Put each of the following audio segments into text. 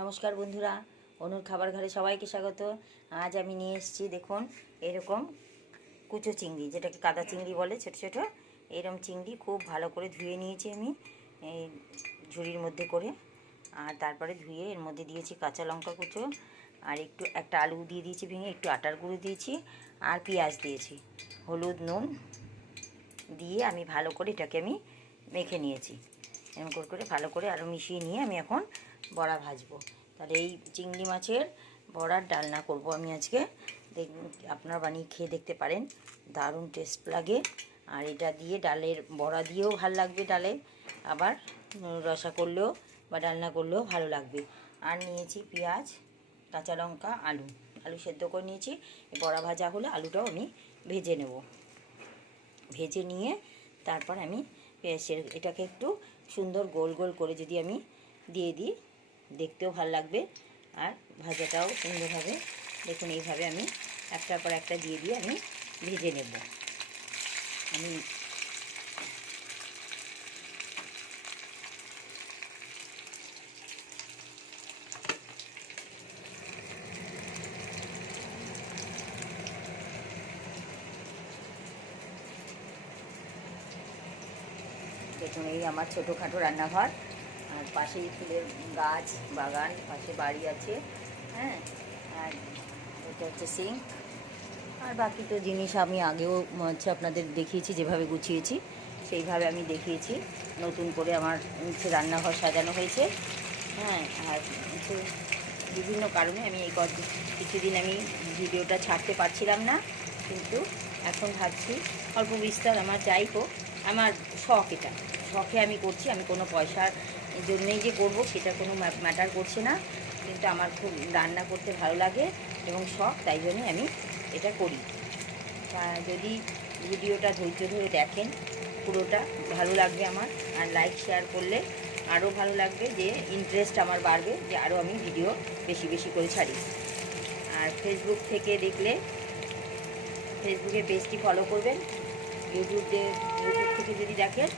নমস্কার বন্ধুরা, অনুর খাবার ঘরে সবাইকে স্বাগত। আজ আমি নিয়ে এসেছি দেখুন এরকম কুচো চিংড়ি, যেটাকে কাদা চিংড়ি বলে, ছোট ছোট এরকম চিংড়ি খুব ভালো করে ধুয়ে নিয়েছি আমি এই ঝুড়ির মধ্যে করে। আর তারপরে ধুয়ে এর মধ্যে দিয়েছি কাঁচা লঙ্কা কুচো, আর একটা আলু দিয়ে দিয়েছি ভেঙে, একটু আটার গুঁড়ো দিয়েছি, আর পেঁয়াজ দিয়েছি, হলুদ নুন দিয়ে আমি ভালো করে এটাকে আমি মেখে নিয়েছি। এরকম করে ভালো করে আরও মিশিয়ে নিয়ে আমি এখন বড়া ভাজবো। তাহলে এই চিংড়ি মাছের বড়ার ডালনা করব আমি আজকে। আপনারা বানিয়ে খেয়ে দেখতে পারেন, দারুণ টেস্ট লাগে। আর এটা দিয়ে ডালের বড়া দিয়েও ভালো লাগবে, ডালে আবার রসা করলেও বা ডালনা করলেও ভালো লাগবে। আর নিয়েছি পেঁয়াজ, কাঁচা লঙ্কা, আলু সেদ্ধ করে নিয়েছি। বড়া ভাজা হলে আলুটাও আমি ভেজে নেব। ভেজে নিয়ে তারপর আমি এটাকে একটু সুন্দর গোল গোল করে যদি আমি দিয়ে দিই, দেখতেও ভালো লাগবে আর ভাজাটাও সুন্দর হবে। দেখুন এইভাবে আমি একটার পর একটা দিয়ে আমি ভেজে নেব। আমি দেখুন এই আমার ছোটোখাটো রান্নাঘর, আর পাশেই ফুলের গাছ বাগান, পাশে বাড়ি আছে, হ্যাঁ। আর এটা হচ্ছে সিঙ্ক। আর বাকি তো জিনিস আমি আগেও হচ্ছে আপনাদের দেখিয়েছি, যেভাবে গুছিয়েছি সেইভাবে আমি দেখিয়েছি। নতুন করে আমার রান্নাঘর সাজানো হয়েছে, হ্যাঁ। আর বিভিন্ন কারণে আমি এই কিছুদিন আমি ভিডিওটা ছাড়তে পারছিলাম না, কিন্তু এখন ভাবছি অল্প বিস্তার আমার যাই হোক, আমার শখ, এটা শখে আমি করছি। আমি কোনো পয়সার জন্যেই যে করব সেটা কোনো ম্যাটার করছে না, কিন্তু আমার খুব রান্না করতে ভালো লাগে এবং শখ, তাই জন্যই আমি এটা করি। যদি ভিডিওটা ধৈর্য ধরে দেখেন পুরোটা, ভালো লাগবে আমার। আর লাইক শেয়ার করলে আরও ভালো লাগবে, যে ইন্টারেস্ট আমার বাড়বে, যে আরও আমি ভিডিও বেশি বেশি করে ছাড়ি। আর ফেসবুক থেকে দেখলে ফেসবুকে পেজটি ফলো করবেন। ইউটিউব থেকে যদি দেখেন,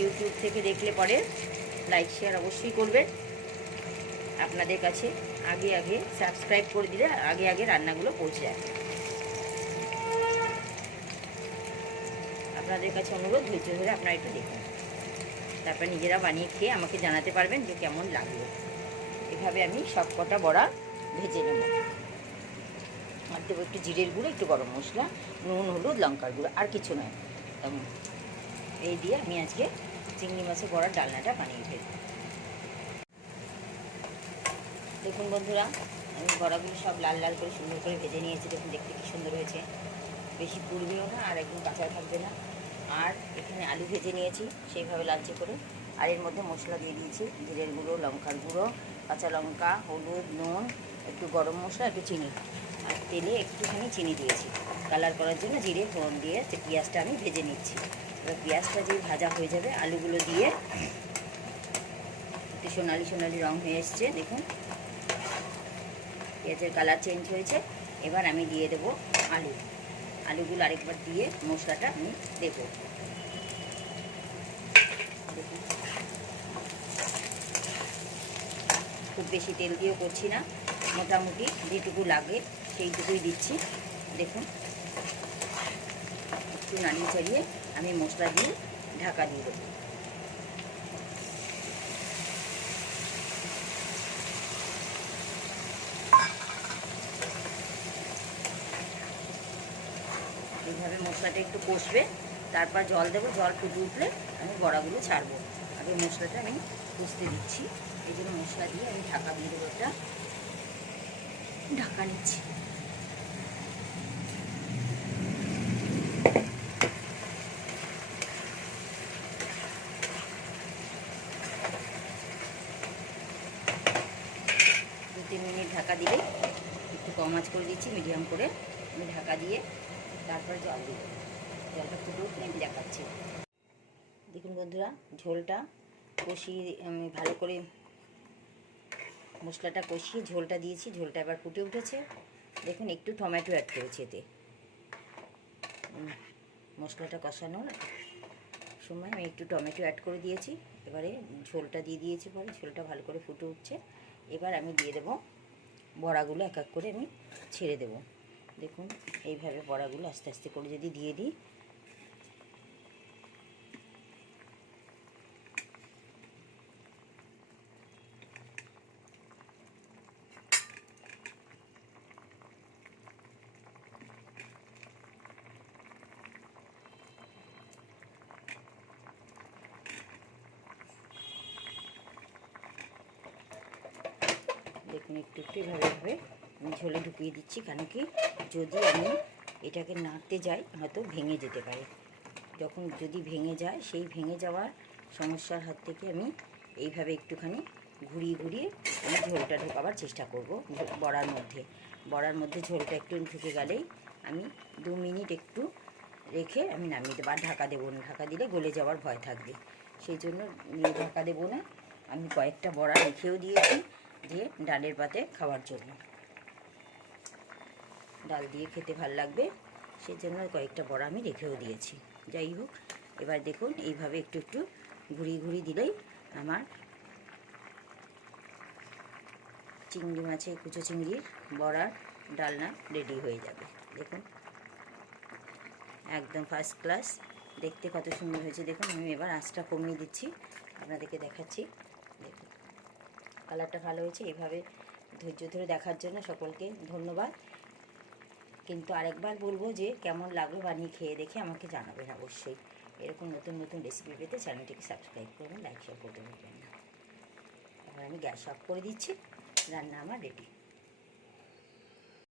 ইউটিউব থেকে দেখলে পরে লাইক শেয়ার অবশ্যই করবেন। আপনাদের কাছে আগে আগে সাবস্ক্রাইব করে দিলে আগে আগে রান্নাগুলো পৌঁছে যাবে। আপনাদের কাছে অনুরোধ, ধৈর্য ধরে আপনারা একটু দেখুন, তারপর নিজেরা বানিয়ে খেয়ে আমাকে জানাতে পারবেন যে কেমন লাগলো। এভাবে আমি সব কটা বড়া ভেজে নেব। আর দেবো একটু জিরের গুঁড়ো, একটু গরম মশলা, নুন, হলুদ, লঙ্কার গুঁড়ো, আর কিছু নয়। তেমন এই দিয়ে আমি আজকে চিংড়ি মাছের বড়ার ডালনাটা বানিয়ে ফেলব। দেখুন বন্ধুরা, আমি বড়াগুলো সব লাল লাল করে সুন্দর করে ভেজে নিয়েছি। দেখুন দেখতে কি সুন্দর হয়েছে, বেশি পুড়বেও না আর একদম কাঁচা থাকবে না। আর এখানে আলু ভেজে নিয়েছি সেইভাবে লালচে করে, আর এর মধ্যে মশলা দিয়ে দিয়েছি, জিরের গুঁড়ো, লঙ্কার গুঁড়ো, কাঁচা লঙ্কা, হলুদ, নুন, একটু গরম মশলা, একটু চিনি, আর তেলে একটুখানি চিনি দিয়েছি কালার করার জন্য। জিরে ফোড়ন দিয়ে পেঁয়াজটা আমি ভেজে নিচ্ছি। এবার পেঁয়াজটা যে ভাজা হয়ে যাবে, আলুগুলো দিয়ে একটু সোনালি সোনালি রঙ হয়ে এসছে, দেখুন পেঁয়াজের কালার চেঞ্জ হয়েছে। এবার আমি দিয়ে দেবো আলুগুলো আরেকবার দিয়ে মশলাটা আমি দেবো। দেখুন খুব বেশি তেল দিয়েও করছি না, মোটামুটি যেটুকু লাগে সেইটুকুই দিচ্ছি। দেখুন একটু নাড়িয়ে চাড়িয়ে আমি মশলা দিয়ে ঢাকা দিয়ে দেবো। এইভাবে মশলাটা একটু কষবে, তারপর জল দেবো। জল ফুটে উঠলে আমি বড়াগুলো ছাড়বো। আগে মশলাটা আমি কষতে দিচ্ছি, এই জন্য মশলা দিয়ে আমি ঢাকা দিয়ে দেবো। একটা ঢাকা নিচ্ছি। দু 3 মিনিট ঢাকা দিলে, একটু কম আঁচ করে দিচ্ছি, মিডিয়াম করে আমি ঢাকা দিয়ে তারপর জল দিব। জলটা ফুটে উঠলে আমি দেখাচ্ছি। দেখুন বন্ধুরা, ঝোলটা কষিয়ে আমি ভালো করে মশলাটা কষিয়ে ঝোলটা দিয়েছি। ঝোলটা এবার ফুটে উঠেছে। দেখুন একটু টমেটো অ্যাড করেছি এতে। মশলাটা কষানোর সময় আমি একটু টমেটো অ্যাড করে দিয়েছি। এবারে ঝোলটা দিয়ে দিয়েছি, পরে ঝোলটা ভালো করে ফুটে উঠছে। এবার আমি দিয়ে দেবো বড়াগুলো, এক এক করে আমি ছেড়ে দেব। দেখুন এইভাবে বড়াগুলো আস্তে আস্তে করে যদি দিয়ে দিই, দেখুন একটু একটু এভাবে আমি ঝোলে ঢুকিয়ে দিচ্ছি। কেন কি, যদি আমি এটাকে নাড়তে যাই হয়তো ভেঙে যেতে পারে। যখন যদি ভেঙে যায়, সেই ভেঙে যাওয়ার সমস্যার হাত থেকে আমি এইভাবে একটুখানি ঘুরিয়ে ঘুরিয়ে আমি ঝোলটা ঢোকাবার চেষ্টা করব বড়ার মধ্যে ঝোলটা একটু ঢুকে গেলেই আমি 2 মিনিট একটু রেখে আমি নামিয়ে দেবো। আর ঢাকা দেবো না, ঢাকা দিলে গলে যাওয়ার ভয় থাকবে, সেই জন্য ঢাকা দেবো না। আমি কয়েকটা বড়া রেখেও দিয়েছি দিয়ে ডালের পাতে খাওয়ার জন্য, ডাল দিয়ে খেতে ভাল লাগবে, সেই জন্য কয়েকটা বড়া আমি রেখেও দিয়েছি। যাই হোক, এবার দেখুন এইভাবে একটু একটু ঘুরিয়ে ঘুরিয়ে দিলেই আমার চিংড়ি মাছের, কুচো চিংড়ির বড়ার ডালনা রেডি হয়ে যাবে। দেখুন একদম ফার্স্ট ক্লাস, দেখতে কত সুন্দর হয়েছে। দেখুন আমি এবার আঁচটা কমিয়ে দিচ্ছি, আপনাদেরকে দেখাচ্ছি। দেখুন কালারটা ভালো হয়েছে। এইভাবে ধৈর্য ধরে দেখার জন্য সকলকে ধন্যবাদ। কিন্তু আরেকবার বলবো যে কেমন লাগলো বানিয়ে খেয়ে দেখে আমাকে জানাবেন অবশ্যই। এরকম নতুন নতুন রেসিপি পেতে চ্যানেলটিকে সাবস্ক্রাইব করবেন, লাইক শেয়ার করতে ভুলবেন না। এবার আমি গ্যাস অফ করে দিচ্ছি, রান্না আমার রেডি।